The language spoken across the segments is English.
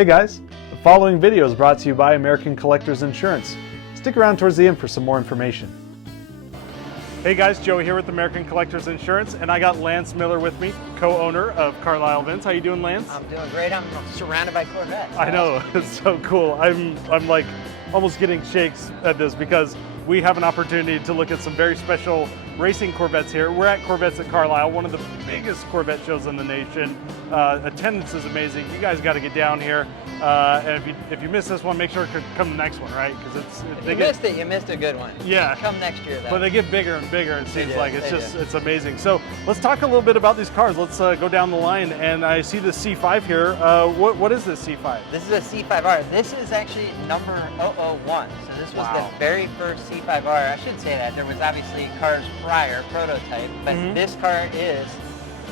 Hey guys, the following video is brought to you by American Collectors Insurance. Stick around towards the end for some more information. Hey guys, Joey here with American Collectors Insurance, and I got Lance Miller with me, co-owner of Carlisle Events. How you doing, Lance? I'm doing great. I'm surrounded by Corvettes. I know, it's so cool. I'm like almost getting shakes at this because we have an opportunity to look at some very special racing Corvettes here. We're at Corvettes at Carlisle, one of the biggest Corvette shows in the nation. Attendance is amazing. You guys got to get down here. And if you miss this one, make sure to come to the next one, right? Because you missed a good one. Yeah. Come next year, though. But they get bigger and bigger. It seems like it's amazing. So let's talk a little bit about these cars. Let's go down the line, and I see the C5 here. What is this C5? This is a C5R. This is actually number 001. So this was the very first C5R. I should say that there was obviously cars prior, prototype, but this car is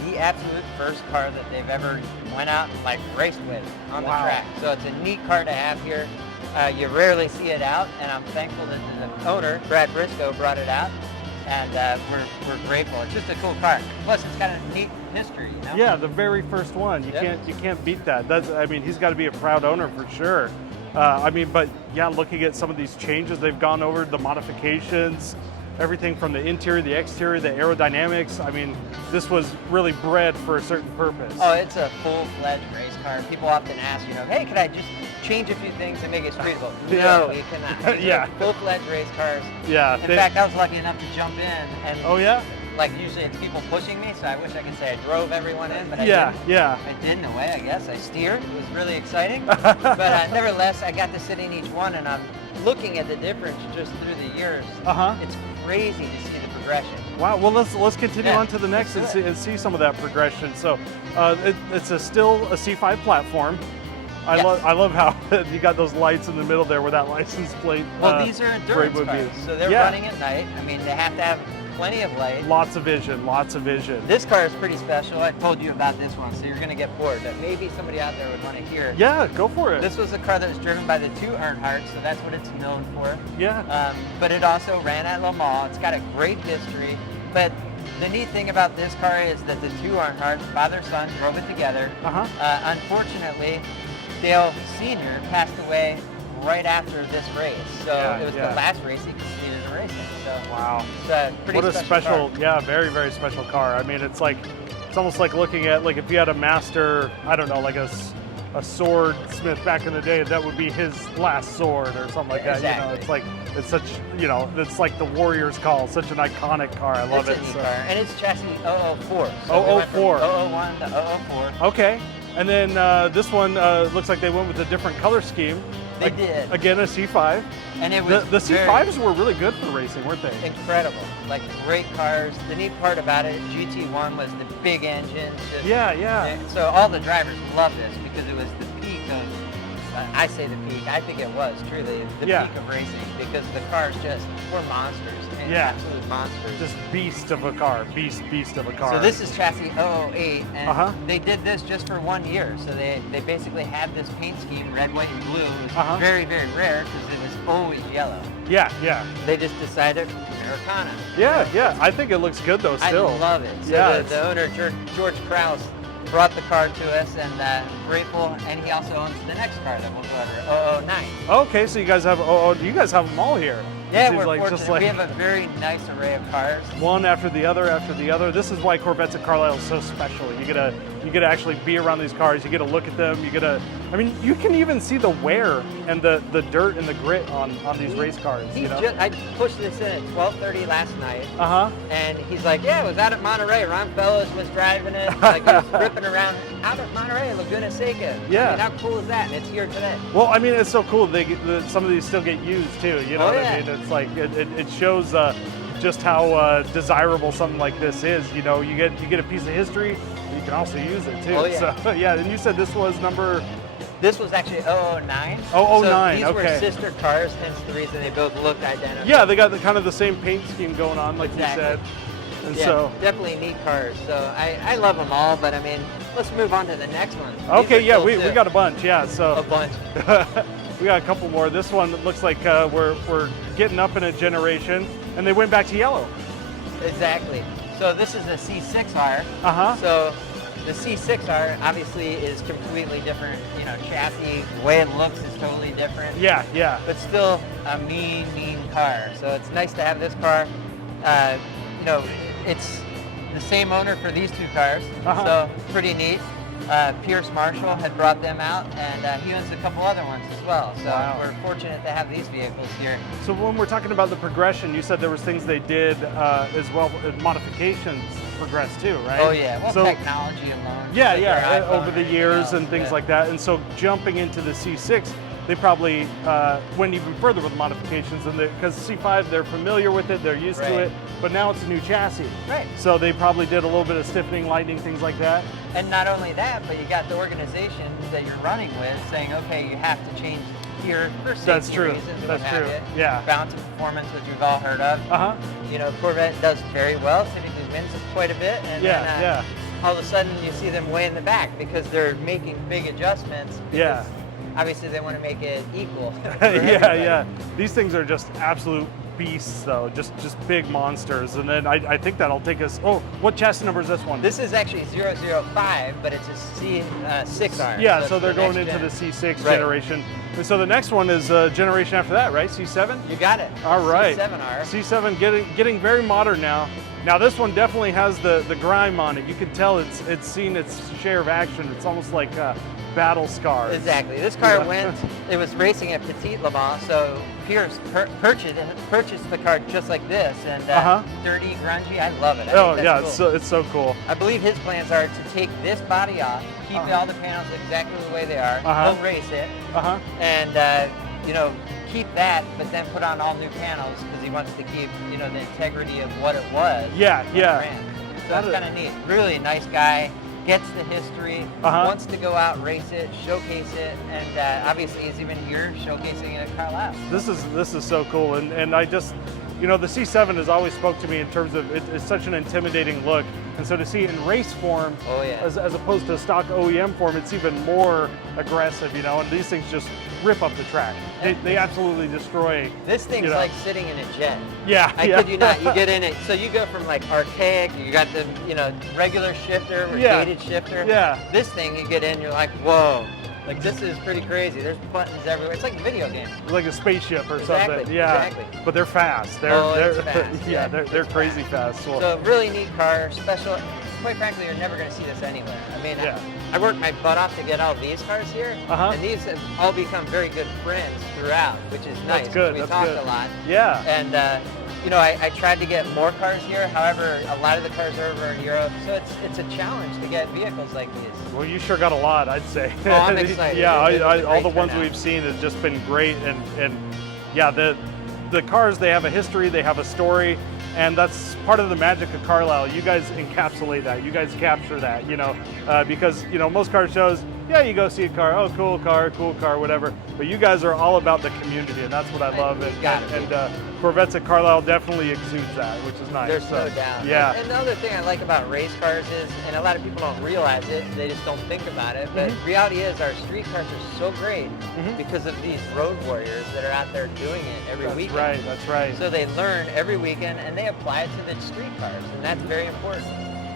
the absolute first car that they've ever went out and like raced with on the track. So it's a neat car to have here. You rarely see it out, and I'm thankful that the owner, Brad Briscoe, brought it out, and we're grateful. It's just a cool car. Plus, it's got a neat history, you know? Yeah, the very first one. You can't beat that. I mean, he's got to be a proud owner for sure. But yeah, looking at some of these changes they've gone over, the modifications, everything from the interior, the exterior, the aerodynamics. I mean, this was really bred for a certain purpose. Oh, it's a full-fledged race car. People often ask, hey, could I just change a few things to make it streetable? No, you cannot. Yeah. Full-fledged race cars. Yeah. In fact, I was lucky enough to jump in. And oh, yeah? Like, usually it's people pushing me, so I wish I could say I drove everyone in, but I didn't. I did in a way, I guess. I steered. It was really exciting. But nevertheless, I got to sit in each one, and I'm looking at the difference just through the years. It's crazy to see the progression. Wow. Well, let's continue on to the next and see some of that progression. So it's still a C5 platform. I love how you got those lights in the middle there where that license plate. Well, these are endurance cars, so they're running at night. I mean, they have to have plenty of light. Lots of vision. This car is pretty special. I told you about this one, so you're going to get bored, but maybe somebody out there would want to hear. Yeah, go for it. This was a car that was driven by the two Earnhardts, so that's what it's known for. Yeah. But it also ran at Le Mans. It's got a great history, but the neat thing about this car is that the two Earnhardts, father-son, drove it together. Unfortunately, Dale Sr. passed away right after this race, so it was the last race he completed in racing. So wow, it's a pretty special car. Very, very special car. I mean, it's almost like looking at like if you had a master, I don't know, like a swordsmith back in the day, that would be his last sword or something like that. Exactly. You know, it's like it's such, it's like the Warrior's Call, such an iconic car. I love it. It's a neat car, and it's chassis 004. So 004. 001 to 004. Okay. And then this one looks like they went with a different color scheme. They did. Again, a C5. And it was the C5s were really good for racing, weren't they? Incredible. Like, great cars. The neat part about it, GT1 was the big engine. So all the drivers loved this because it was the peak of, I say the peak, I think it was truly the peak of racing because the cars just were monsters. Absolute monsters. Just beast of a car. Beast of a car. So this is chassis 008, and they did this just for 1 year. So they basically had this paint scheme, red, white, and blue. It was very, very rare because it was always yellow. Yeah. They just decided Americana. Yeah. I think it looks good though still. I love it. So the owner, George Krause, brought the car to us, and grateful, and he also owns the next car that we'll go over, 009. Okay, so you guys have you guys have them all here. Yeah, we're fortunate. We have a very nice array of cars. One after the other. This is why Corvettes at Carlisle is so special. You get to actually be around these cars. You get to look at them. I mean, you can even see the wear and the dirt and the grit on these race cars. I pushed this in at 12:30 last night. And he's like, yeah, it was out at Monterey. Ron Fellows was driving it. Like, he was ripping around out at Monterey, Laguna Seca. Yeah. I mean, how cool is that? And it's here today. Well, I mean, it's so cool. Some of these still get used too. You know what I mean? It's like it shows just how desirable something like this is. You get a piece of history. You can also use it too. So and you said this was number. This was actually 009. 009, so these were sister cars, hence the reason they both looked identical. Yeah, they got kind of the same paint scheme going on, like you said. And so definitely neat cars. So I love them all, but I mean, let's move on to the next one. Okay, we got a bunch. So a bunch. We got a couple more. This one looks like we're getting up in a generation, and they went back to yellow. Exactly. So this is a C6R. Uh-huh. So The C6R obviously is completely different. You know, chassis, the way it looks is totally different. Yeah, yeah. But still a mean car. So it's nice to have this car. You know, it's the same owner for these two cars, so pretty neat. Pierce Marshall had brought them out, and he owns a couple other ones as well. So we're fortunate to have these vehicles here. So when we're talking about the progression, you said there was things they did as well, modifications progressed too, right? Oh yeah, well, so, technology alone. Yeah, like yeah, over the years and things like that. And so jumping into the C6, they probably went even further with modifications, and because C5, they're familiar with it, they're used to it, but now it's a new chassis. Right. So they probably did a little bit of stiffening, lightening, things like that. And not only that, but you got the organization that you're running with saying, okay, you have to change here for safety reasons. That's true. Yeah. Balance of performance, which we've all heard of. You know, Corvette does very well, typically wins quite a bit, and then all of a sudden you see them way in the back because they're making big adjustments. Yeah. Obviously, they want to make it equal. Yeah. These things are just absolute beasts, though. Just big monsters. And then I think that'll take us. Oh, what chassis number is this one? This is actually 005, but it's a C6R. Yeah, so they're going into the C6 generation. And so the next one is generation after that, right? C7? You got it. All right. C7R. C7 getting very modern now. Now this one definitely has the grime on it. You can tell it's seen its share of action. It's almost like battle scars. Exactly. This car it was racing at Petit Le Mans, so Pierce purchased the car just like this, and dirty, grungy. I love it. I think that's cool. It's so cool. I believe his plans are to take this body off, keep all the panels exactly the way they are, he'll race it, and you know, keep that, but then put on all new panels because he wants to keep, you know, the integrity of what it was. Yeah. So that's kind of neat. Really nice guy. Gets the history, wants to go out, race it, showcase it, and obviously he's even here showcasing it at Carlisle. This is so cool, and I just, you know, the C7 has always spoke to me in terms of it's such an intimidating look, and so to see it in race form, as opposed to stock OEM form, it's even more aggressive, you know, and these things just rip up the track. They absolutely destroy. This thing's like sitting in a jet. Yeah. I kid you not. You get in it, so you go from like archaic, you got the, you know, regular shifter or gated shifter. Yeah. This thing, you get in, you're like, whoa. Like, this is pretty crazy. There's buttons everywhere. It's like a video game. Like a spaceship or something. Yeah. Exactly. But they're fast. It's fast. They're crazy fast. So really neat car, special. Quite frankly, you're never going to see this anywhere. I mean, I worked my butt off to get all these cars here, and these have all become very good friends throughout, which is nice. That's good. We talked a lot. Yeah. And you know, I tried to get more cars here. However, a lot of the cars are over in Europe, so it's a challenge to get vehicles like these. Well, you sure got a lot, I'd say. Oh, I'm excited. All the ones we've seen has just been great, and yeah, the cars, they have a history, they have a story. And that's part of the magic of Carlisle. You guys encapsulate that. You guys capture that, you know, because, you know, most car shows, you go see a car, oh, cool car, whatever. But you guys are all about the community, and that's what I love. And Corvettes at Carlisle definitely exudes that, which is nice. There's no doubt. Yeah. And the other thing I like about race cars is, and a lot of people don't realize it, they just don't think about it, but reality is our street cars are so great because of these road warriors that are out there doing it every weekend. That's right. So they learn every weekend, and they apply it to the street cars, and that's very important.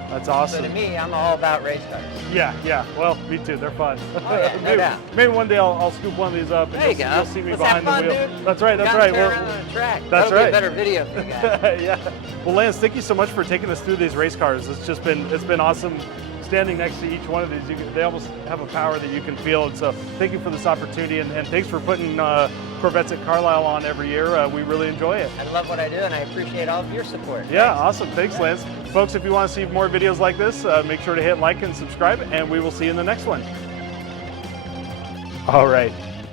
That's awesome. So to me, I'm all about race cars. Yeah. Well, me too. They're fun. Oh, yeah, no doubt. Maybe one day I'll scoop one of these up. There you go. You'll see me Let's behind have fun, the wheel. Dude. That's right. Around on the track. That's That'll be a better video for you guys. Yeah. Well, Lance, thank you so much for taking us through these race cars. It's been awesome standing next to each one of these. They almost have a power that you can feel. And so thank you for this opportunity, and thanks for putting Corvettes at Carlisle on every year. We really enjoy it. I love what I do, and I appreciate all of your support. Yeah, awesome. Thanks, Lance. Folks, if you want to see more videos like this, make sure to hit like and subscribe, and we will see you in the next one. All right.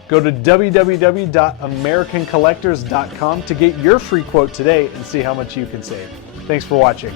Go to www.americancollectors.com to get your free quote today and see how much you can save. Thanks for watching.